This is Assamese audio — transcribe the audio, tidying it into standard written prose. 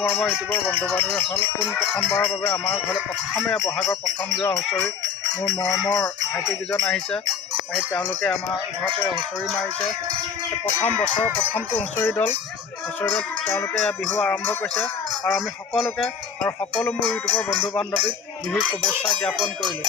মৰমৰ ইউটিউবৰ বন্ধু বান্ধৱীসকল প্ৰথমবাৰৰ বাবে আমাৰ ঘৰলৈ প্ৰথমে বহাগৰ প্ৰথম যোৱা হুঁচৰি মোৰ মৰমৰ ভাইটিকেইজন আহিছে। আহি তেওঁলোকে আমাৰ ঘৰতে হুঁচৰি মাৰিছে। প্ৰথম বছৰৰ প্ৰথমটো হুঁচৰি দল তেওঁলোকে বিহু আৰম্ভ কৰিছে আৰু আমি সকলোকে আৰু সকলো মোৰ ইউটিউবৰ বন্ধু বান্ধৱীক বিহুৰ শুভেচ্ছা জ্ঞাপন কৰিলোঁ।